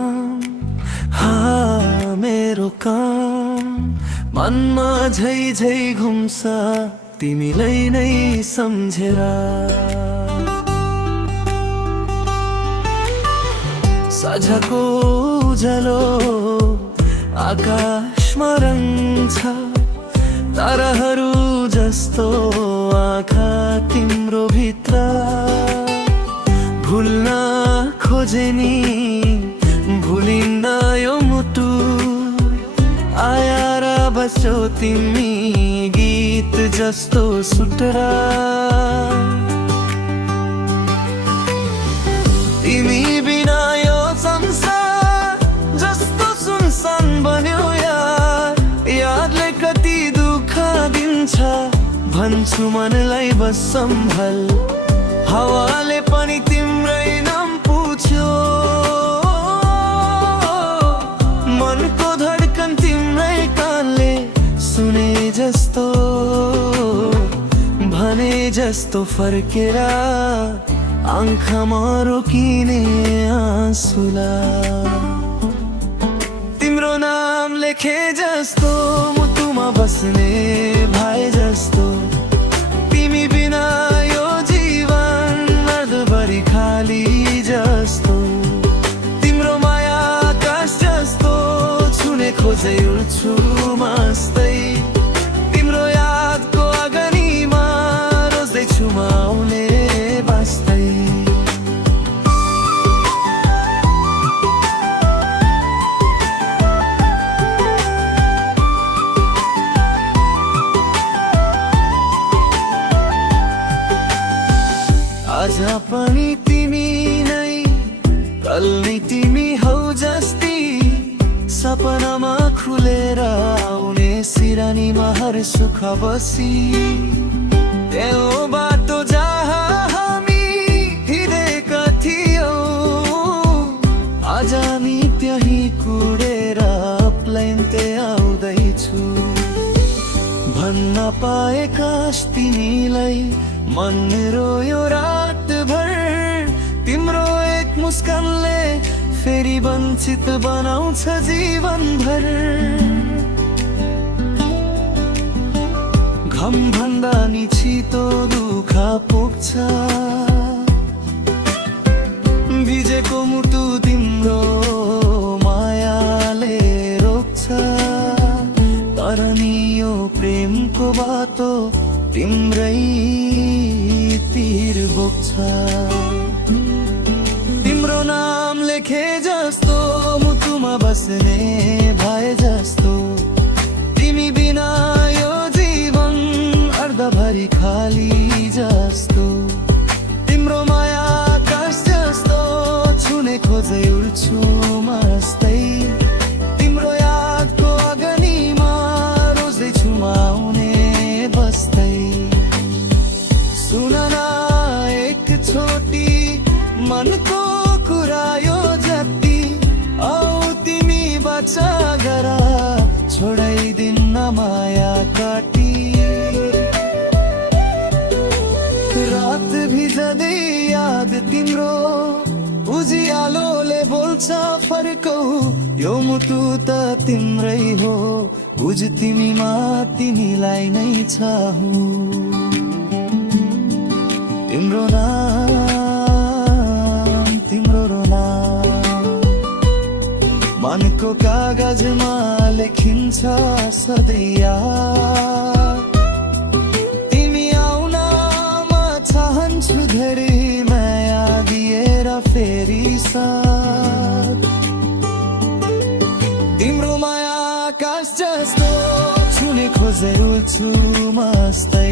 काम मेरो काम मनमा झै झै घुम्छ तिमीलाई नै सम्झेर साझाको उज्यालो आकाशमा रङ छ ताराहरू जस्तो आँखा तिम्रो भित्र भुल्न खोजे नि भुलिन्न यो मुटु आएर बस्यो तिमी गीत जस्तो सुटरा तिमी बिना यो संसार जस्तो सुनसान बन्यो यार यादले कति दुःख दिन्छ भन्छु मनलाई बस सम्भल हावाले पनि तिम्रै नाम पुछ्यो मनको धड्कन तिम्रै कानले सुने जस्तो भने जस्तो फर्केर आँखामा रोकिने आँसुलाई तिम्रो नाम लेखे जस्तो मुटुमा बस्ने भाइ जस्तो तिमी बिना यो जीवन अर्धभरि खाली जस्तो तिम्रो माया आकाश जस्तो छुने खोजै उड्छु मस्तै तिम्रो यादको अगनीमा रोज्दैछु म आउने बस्दै आज पनि तिमी नै कल नै तिमी हौ जस्ती सपनामा खुलेर आउने सिरानीमा हर सुख बसी त्यो बाटो जहाँ हामी हिँडेका थियौँ आज हामी त्यही कुडेर प्लेनते आउँदैछु भन्न पाए काश तिमीलाई मन रोयो रातभर तिम्रो एक मुस्कानले फेरि वञ्चित बनाउँछ जीवनभर घम भन्दा नि छिटो दुःख पुग्छ भिजेको मुटु तिम्रो मायाले रोक्छ तर नि यो प्रेमको बाटो तिम्रै तीर बोक्छ तिम्रो नाम लेखे जस्तो मुटुमा बस्ने भए जस्तो तिमी बिना यो जीवन अर्धभरि खाली जस्तो तिम्रो माया आकाश जस्तो छुने खोजै उड्छु मस्तै तिम्रो यादको अगनीमा रोज्दैछु म आउने बस्दै सुन न एक छोटी मनको कुरा यो जति औ तिमी बचा गर छोडाइदिन्न माया काटी रात भिजदै याद तिम्रो उज्यालोले बोल्छ फर्कौ यो मुटु त तिम्रै हो बुझ तिमीमा तिमीलाई नै चाहु तिम्रो नाम मनको कागजमा लेखिन्छ सधैँ तिमी आउन म चाहन्छु धेरै माया दिएर फेरि साथ तिम्रो माया आकाश जस्तो छुने खोजै उड्छु मस्तै